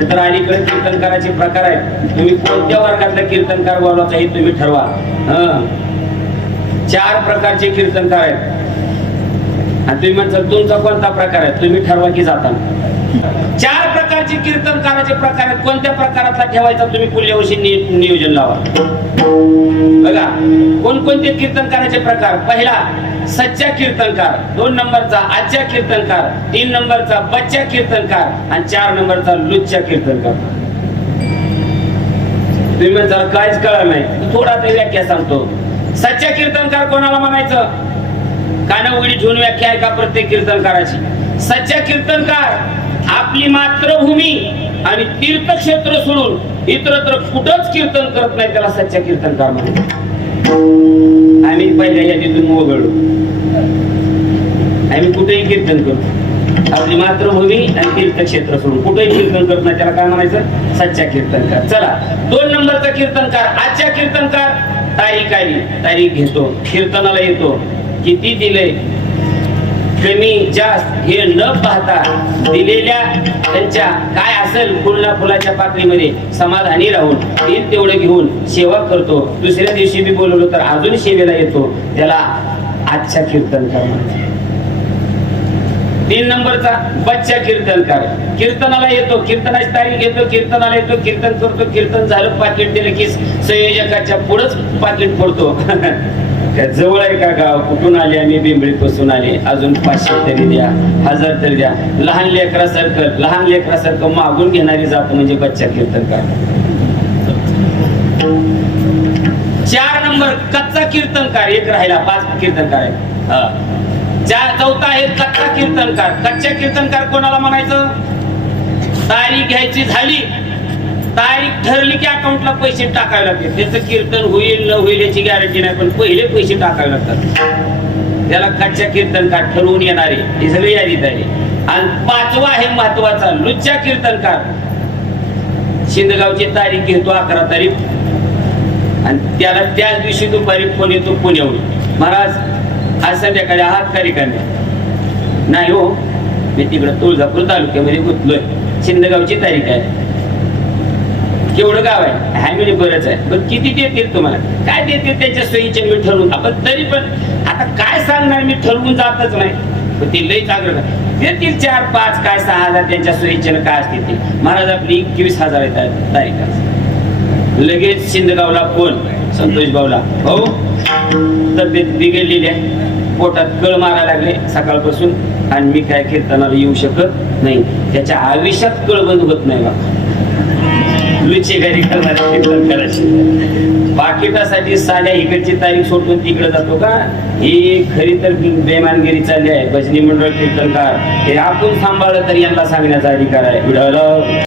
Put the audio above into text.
म्हणजे तर अलीकडे कीर्तनकाराचे प्रकार आहेत. तुम्ही कोणत्या वर्गातला कीर्तनकार बोलायचा हे तुम्ही ठरवा. चार प्रकारचे कीर्तनकार आहेत. आणि तुम्ही म्हणता तुमचा कोणता प्रकार आहे? तुम्ही ठरवा की जाता चार कीर्तन कीर्तनकाराचे प्रकार आहेत कोणत्या प्रकारातला ठेवायचा तुम्ही पुढल्या वर्षी नियोजन लावा. बघा कोणकोणते कीर्तनकाराचे प्रकार? पहिला सच्चा कीर्तनकार. दोन नंबरचा आजच्या कीर्तनकार. तीन नंबरचा बच्चा कीर्तनकार. आणि चार नंबरचा लुच्चा कीर्तनकार. तुम्ही म्हणता काहीच कळलं नाही थोडा तरी व्याख्या सांगतो. सच्चा कीर्तनकार कोणाला म्हणायचं? कान उघडी ठेवून व्याख्या आहे का प्रत्येक कीर्तनकाराची? सच्चा कीर्तनकार आपली मातृभूमी. आणि तीर्थक्षेत्र सोडून इतरत्र कुठंच कीर्तन करत नाही त्याला सच्चा कीर्तनकार म्हणतात आम्ही पहिल्या यादीतून वगळलो आम्ही कुठेही कीर्तन करतो. आपली मातृभूमी आणि तीर्थक्षेत्र सोडून कुठेही कीर्तन करत नाही. त्याला काय म्हणायचं? सच्चा कीर्तनकार. चला दोन नंबरचा कीर्तनकार आजच्या कीर्तनकार तारीख आली तारीख घेतो. कीर्तनाला येतो. किती दिले? कमी जास्त हे न पाहता दिलेल्या त्यांच्या काय असेल फुलना फुलाच्या पाकळीमध्ये समाधानी राहून येईल तेवढं घेऊन सेवा करतो. दुसऱ्या दिवशी मी बोलवलो तर अजून सेवेला येतो. त्याला आजच्या कीर्तनकार म्हणतात. तीन नंबरचा बच्चा कीर्तनकार. कीर्तनाला येतो कीर्तनाची तारीख येतो कीर्तनाला येतो कीर्तन करतो कीर्तन झालं पाकिट दिलं की संयोजकाच्या पुढंच पाकिट फोडतो. काय जवळ आहे का गाव कुठून आले आम्ही बिंबळीपासून आले. अजून पाचशे तरी द्या हजार तरी द्या. लहान लेकरासारखं लहान लेकरासारखं मागून घेणारी जात म्हणजे बच्चा कीर्तनकार चार नंबर कच्चा कीर्तनकार एक राहिला पाच कीर्तनकार आहे चार चौथा आहे कच्चा कीर्तनकार कच्च्या कीर्तनकार कोणाला म्हणायचं? तारीख घ्यायची झाली. तारीख ठरली की अकाउंटला पैसे टाकावे लागतात त्याचं कीर्तन होईल न होईल याची गॅरंटी नाही पण पहिले पैसे टाकावे लागतात. त्याला कच्च्या कीर्तनकार ठरवून येणारे हे सगळे यादीत आहे. आणि पाचवा आहे महत्त्वाचा लुच्चा कीर्तनकार. शिंदगावची तारीख घेतो अकरा तारीख. आणि त्याला त्याच दिवशी दुपारी फोन येतो पुण्याहून. महाराज आज संध्याकाळी आहात कार्यक्रम नाही हो. मी तिकडं तुळजापूर तालुक्यामध्ये गुंतलोय. शिंदगावची तारीख आहे. केवढं गाव आहे हाय म्हणजे बरंच आहे. पण किती देतील तुम्हाला? काय देतील त्यांच्या सोयीचे मी ठरवून? आपण तरी पण आता काय सांगणार मी ठरवून जातच नाही. ते लई चांगलं देतील चार पाच काय सहा हजार त्यांच्या सोयीचे काय असतील ते. महाराज आपली एकवीस हजार येतात तारीख. लगेच शिंदगावला फोन. संतोष भाऊला. भाऊ तब्येत बिघडलेली आहे. पोटात कळ मारायला लागले. सकाळपासून आणि मी काय कीर्तनाला येऊ शकत नाही. त्याच्या आयुष्यात कळ बंद होत नाही बा लुचेगारी करणार कीर्तन करायची पाकिटासाठी साध्या इकडची तारीख सोडून तिकडे जातो का? ही खरी तर बेमानगिरी चालली आहे. भजनी मंडळ कीर्तनकार. हे आपण सांभाळलं तर यांना सांगण्याचा अधिकार आहे.